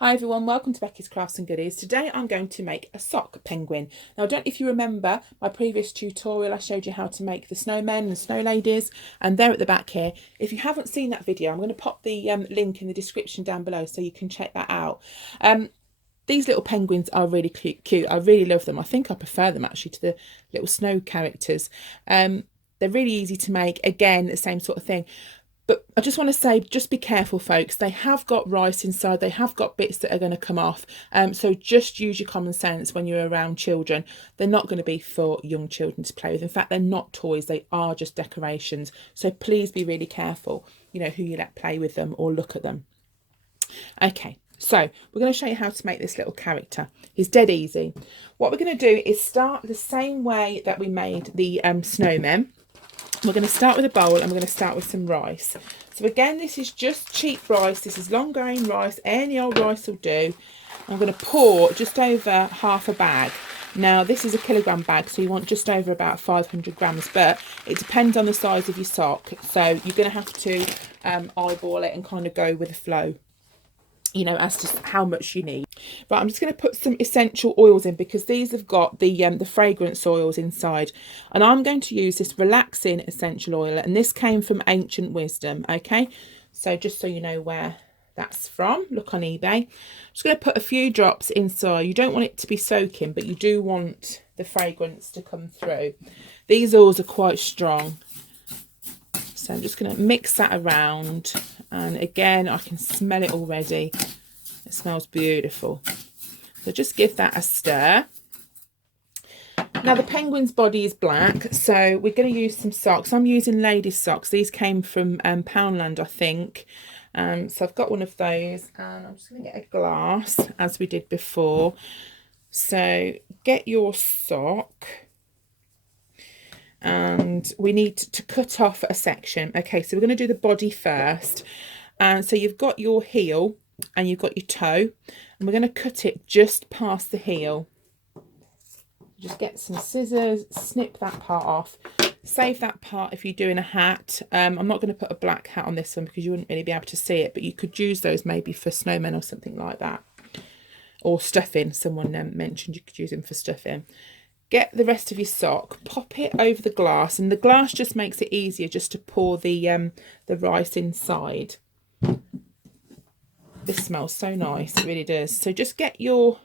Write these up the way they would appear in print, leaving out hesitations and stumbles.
Hi everyone, welcome to Becky's Crafts and Goodies. Today I'm going to make a sock penguin. Now I don't know if you remember my previous tutorial, I showed you how to make the snowmen and snow ladies, and they're at the back here. If you haven't seen that video, I'm going to pop the link in the description down below so you can check that out. These little penguins are really cute. I really love them. I think I prefer them actually to the little snow characters. They're really easy to make. Again, the same sort of thing. But I just want to say, just be careful, folks. They have got rice inside. They have got bits that are going to come off. So just use your common sense when you're around children. They're not going to be for young children to play with. In fact, they're not toys. They are just decorations. So please be really careful, you know, who you let play with them or look at them. Okay, so we're going to show you how to make this little character. It's dead easy. What we're going to do is start the same way that we made the snowmen. We're going to start with a bowl and we're going to start with some rice. So again, this is just cheap rice. This is long grain rice. Any old rice will do. I'm going to pour just over half a bag. Now this is a kilogram bag, so you want just over about 500 grams, but it depends on the size of your sock. So you're going to have to eyeball it and kind of go with the flow, you know, as to how much you need. Right, I'm just going to put some essential oils in because these have got the fragrance oils inside, and I'm going to use this relaxing essential oil, and this came from Ancient Wisdom. Okay, so just so you know where that's from, look on eBay. I'm just going to put a few drops inside. You don't want it to be soaking, but you do want the fragrance to come through. These oils are quite strong, so I'm just going to mix that around, and again I can smell it already. It smells beautiful. So just give that a stir. Now the penguin's body is black, so we're going to use some socks. I'm using ladies' socks. These came from Poundland, I think. So I've got one of those, and I'm just going to get a glass as we did before. So get your sock, and we need to cut off a section. Okay, so we're going to do the body first. And so you've got your heel and you've got your toe, and we're going to cut it just past the heel. Just get some scissors, snip that part off. Save that part if you're doing a hat. I'm not going to put a black hat on this one because you wouldn't really be able to see it, but you could use those maybe for snowmen or something like that, or stuffing. Someone mentioned you could use them for stuffing. Get the rest of your sock, pop it over the glass, and the glass just makes it easier just to pour the rice inside. This smells so nice, it really does. So just get your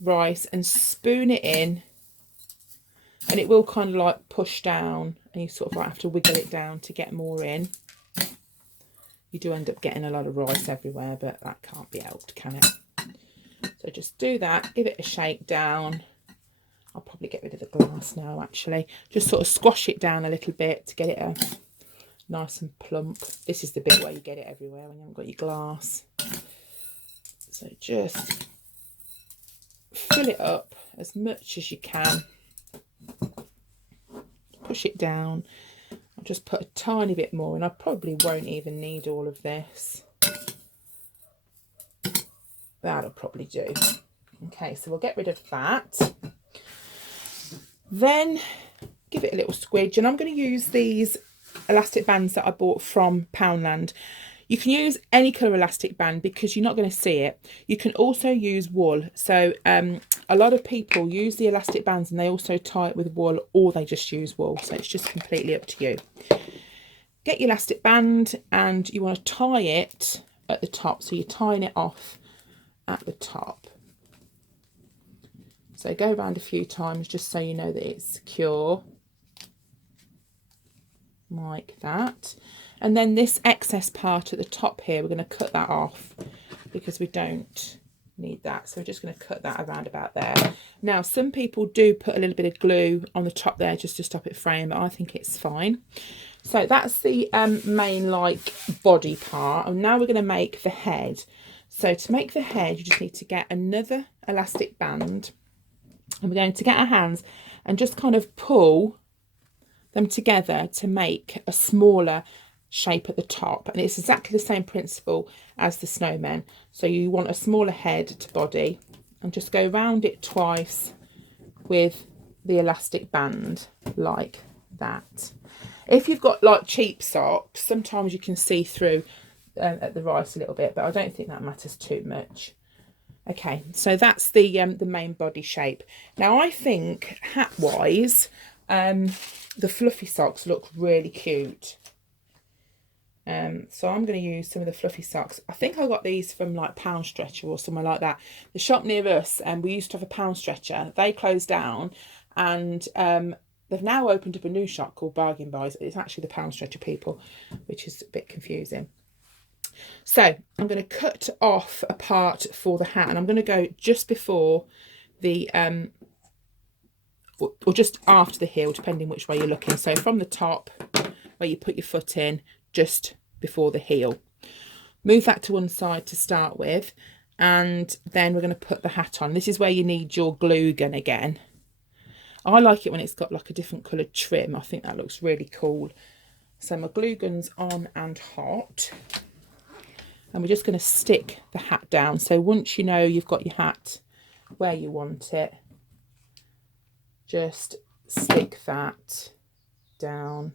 rice and spoon it in, and it will kind of like push down, and you sort of like have to wiggle it down to get more in. You do end up getting a lot of rice everywhere, but that can't be helped, can it? So just do that, give it a shake down. I'll probably get rid of the glass now, actually. Just sort of squash it down a little bit to get it nice and plump. This is the bit where you get it everywhere when you haven't got your glass. So just fill it up as much as you can. Push it down. I'll just put a tiny bit more, and I probably won't even need all of this. That'll probably do. Okay, so we'll get rid of that. Then give it a little squidge, and I'm going to use these elastic bands that I bought from Poundland. You can use any colour elastic band because you're not going to see it. You can also use wool. So a lot of people use the elastic bands and they also tie it with wool, or they just use wool. So it's just completely up to you. Get your elastic band, and you want to tie it at the top. So you're tying it off at the top. So go around a few times just so you know that it's secure. Like that. And then this excess part at the top here, we're going to cut that off because we don't need that. So we're just going to cut that around about there. Now, some people do put a little bit of glue on the top there just to stop it fraying, but I think it's fine. So that's the main like body part. And now we're going to make the head. So to make the head, you just need to get another elastic band, and we're going to get our hands and just kind of pull them together to make a smaller shape at the top. And it's exactly the same principle as the snowmen. So you want a smaller head to body, and just go round it twice with the elastic band like that. If you've got like cheap socks, sometimes you can see through at the right a little bit, but I don't think that matters too much. Okay, so that's the main body shape. Now I think hat wise, the fluffy socks look really cute. So I'm going to use some of the fluffy socks. I think I got these from like Pound Stretcher or somewhere like that. The shop near us, and we used to have a Pound Stretcher. They closed down, and they've now opened up a new shop called Bargain Buys. It's actually the Pound Stretcher people, which is a bit confusing. So I'm going to cut off a part for the hat, and I'm going to go just before the or just after the heel, depending which way you're looking. So from the top where you put your foot in, just before the heel. Move that to one side to start with, and then we're going to put the hat on. This is where you need your glue gun again. I like it when it's got like a different coloured trim. I think that looks really cool. So my glue gun's on and hot. And we're just going to stick the hat down. So once you know you've got your hat where you want it, just stick that down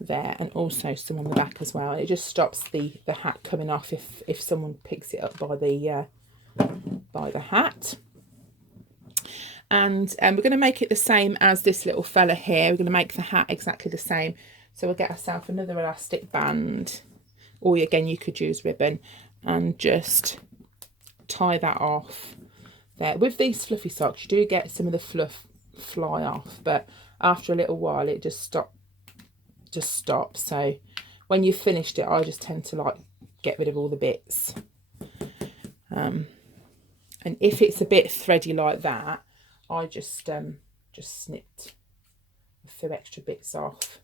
there, and also some on the back as well. It just stops the hat coming off if someone picks it up by the hat. And we're going to make it the same as this little fella here. We're going to make the hat exactly the same. So we'll get ourselves another elastic band, or again you could use ribbon, and just tie that off there. With these fluffy socks you do get some of the fluff fly off, but after a little while it just stops. So when you've finished it, I just tend to like get rid of all the bits, and if it's a bit thready like that, I just snipped a few extra bits off,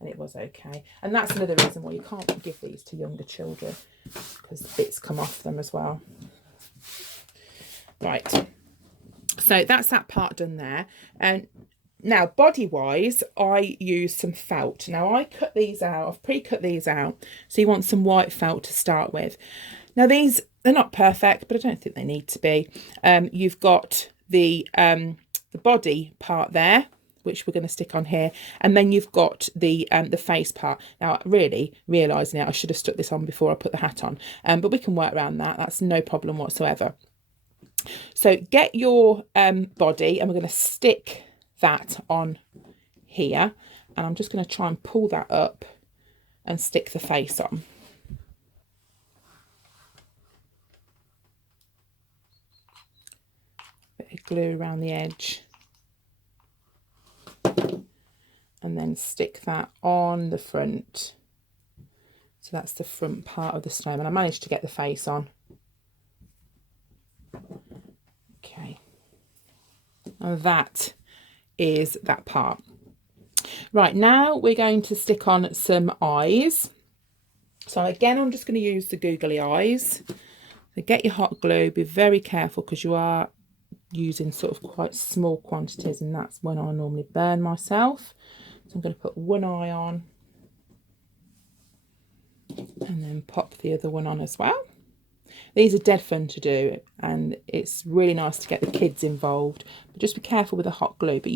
and it was okay. And that's another reason why you can't give these to younger children, because the bits come off them as well. Right, so that's that part done there. And now body wise, I use some felt. Now I cut these out, I've pre-cut these out, so you want some white felt to start with. Now these, they're not perfect, but I don't think they need to be. You've got the body part there, which we're going to stick on here, and then you've got the face part. Now really realising it, I should have stuck this on before I put the hat on, but we can work around that. That's no problem whatsoever. So get your body, and we're going to stick that on here, and I'm just going to try and pull that up and stick the face on. Bit of glue around the edge, and then stick that on the front. So that's the front part of the snowman. I managed to get the face on. Okay, and that is that part. Right, now we're going to stick on some eyes. So again, I'm just going to use the googly eyes. So get your hot glue, be very careful because you are using sort of quite small quantities, and that's when I normally burn myself. So I'm going to put one eye on and then pop the other one on as well. These are dead fun to do, and it's really nice to get the kids involved, but just be careful with the hot glue. But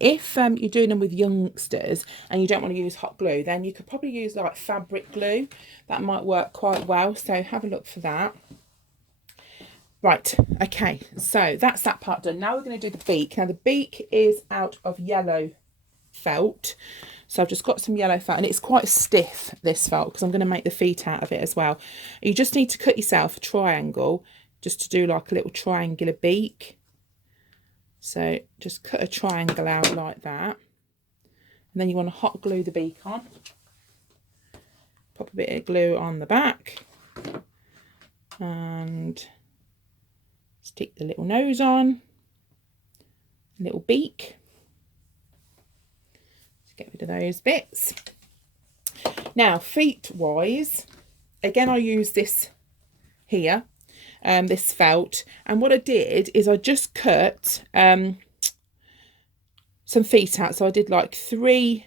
if you're doing them with youngsters and you don't want to use hot glue, then you could probably use like fabric glue. That might work quite well, so have a look for that. Right, okay, so that's that part done. Now we're going to do the beak. Now the beak is out of yellow felt. So I've just got some yellow felt, and it's quite stiff, this felt, because I'm going to make the feet out of it as well. You just need to cut yourself a triangle just to do like a little triangular beak. So just cut a triangle out like that, and then you want to hot glue the beak on. Pop a bit of glue on the back and stick the little nose on, little beak. Get rid of those bits. Now feet wise, again I use this here, this felt, and what I did is I just cut some feet out. So I did like 3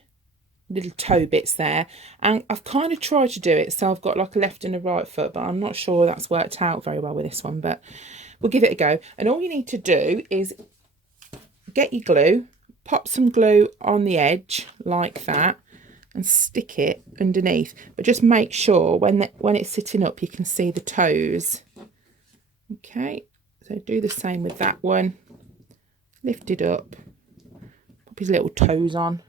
little toe bits there, and I've kind of tried to do it so I've got like a left and a right foot, but I'm not sure that's worked out very well with this one, but we'll give it a go. And all you need to do is get your glue, pop some glue on the edge like that, and stick it underneath, but just make sure when it's sitting up you can see the toes. Okay, so do the same with that one. Lift it up, pop his little toes on,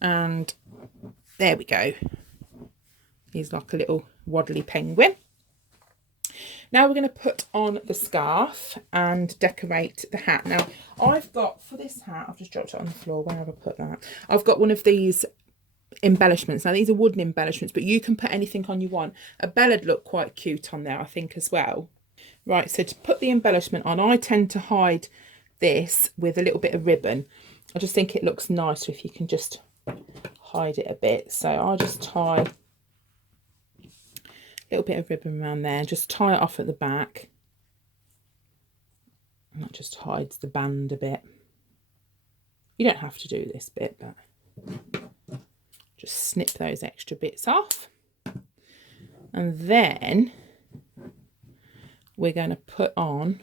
and there we go. He's like a little waddly penguin. Now we're going to put on the scarf and decorate the hat. Now I've got, for this hat, I've just dropped it on the floor. Where have I put that? I've got one of these embellishments. Now these are wooden embellishments, but you can put anything on you want. A bell'd look quite cute on there, I think, as well. Right, so to put the embellishment on, I tend to hide this with a little bit of ribbon. I just think it looks nicer if you can just hide it a bit. So I'll just tie little bit of ribbon around there, just tie it off at the back, and that just hides the band a bit. You don't have to do this bit, but just snip those extra bits off, and then we're going to put on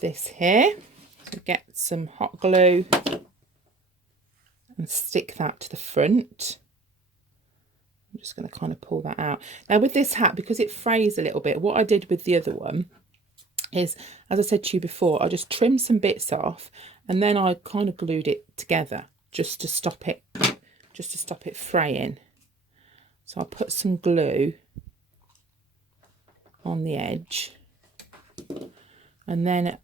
this here. So get some hot glue and stick that to the front. I'm just going to kind of pull that out. Now with this hat, because it frays a little bit, what I did with the other one is, as I said to you before, I just trimmed some bits off and then I kind of glued it together just to stop it fraying. So I'll put some glue on the edge and then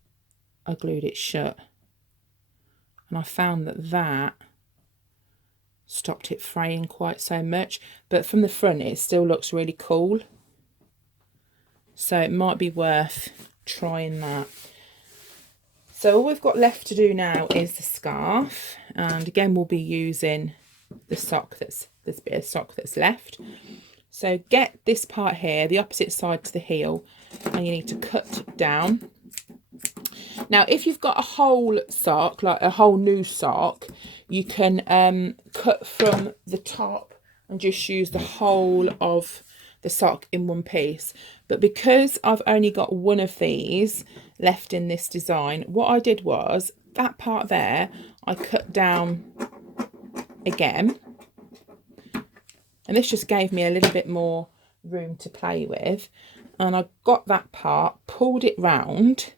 I glued it shut, and I found that stopped it fraying quite so much, but from the front it still looks really cool, so it might be worth trying that. So all we've got left to do now is the scarf, and again we'll be using the sock this bit of sock that's left. So get this part here, the opposite side to the heel, and you need to cut down. Now if you've got a whole sock, like a whole new sock, you can cut from the top and just use the whole of the sock in one piece. But because I've only got one of these left in this design, what I did was that part there I cut down again, and this just gave me a little bit more room to play with, and I got that part, pulled it round,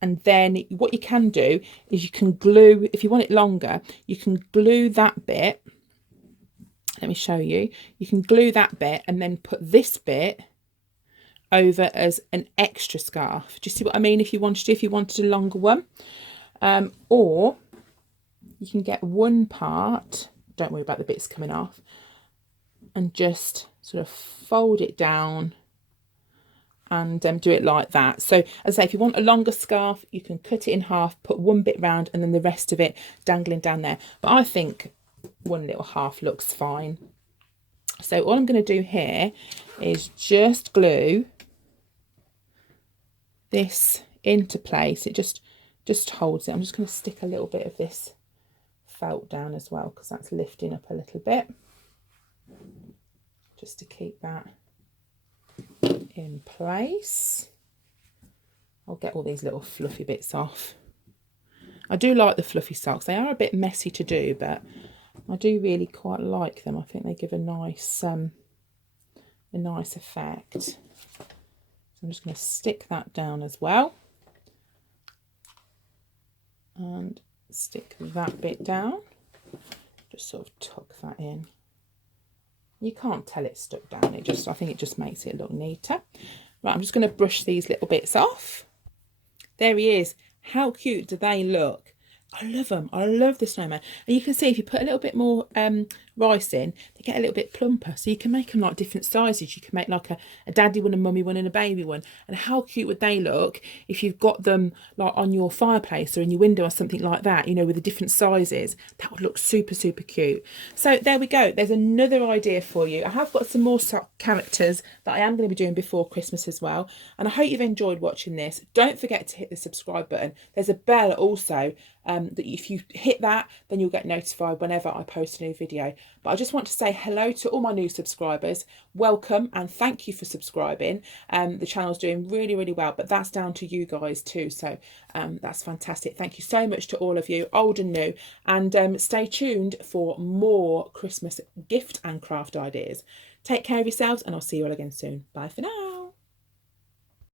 and then what you can do is you can glue, if you want it longer, you can glue that bit. Let me show you. You can glue that bit and then put this bit over as an extra scarf. Do you see what I mean? If you wanted a longer one, or you can get one part, don't worry about the bits coming off, and just sort of fold it down and do it like that. So as I say, if you want a longer scarf, you can cut it in half, put one bit round and then the rest of it dangling down there. But I think one little half looks fine. So all I'm going to do here is just glue this into place. It just holds it. I'm just going to stick a little bit of this felt down as well, because that's lifting up a little bit, just to keep that in place. I'll get all these little fluffy bits off. I do like the fluffy socks. They are a bit messy to do, but I do really quite like them. I think they give a nice effect. So I'm just going to stick that down as well, and stick that bit down. Just sort of tuck that in. You can't tell it's stuck down. I think it just makes it look neater. Right, I'm just going to brush these little bits off. There he is. How cute do they look? I love them. I love the snowman. And you can see if you put a little bit more rice in, they get a little bit plumper. So you can make them like different sizes. You can make like a daddy one, a mummy one, and a baby one. And how cute would they look if you've got them like on your fireplace or in your window or something like that, you know, with the different sizes. That would look super, super cute. So there we go. There's another idea for you. I have got some more sock characters that I am going to be doing before Christmas as well. And I hope you've enjoyed watching this. Don't forget to hit the subscribe button. There's a bell also that if you hit that, then you'll get notified whenever I post a new video. But I just want to say hello to all my new subscribers. Welcome and thank you for subscribing. The channel's doing really, really well, but that's down to you guys too. So that's fantastic. Thank you so much to all of you, old and new. And stay tuned for more Christmas gift and craft ideas. Take care of yourselves and I'll see you all again soon. Bye for now.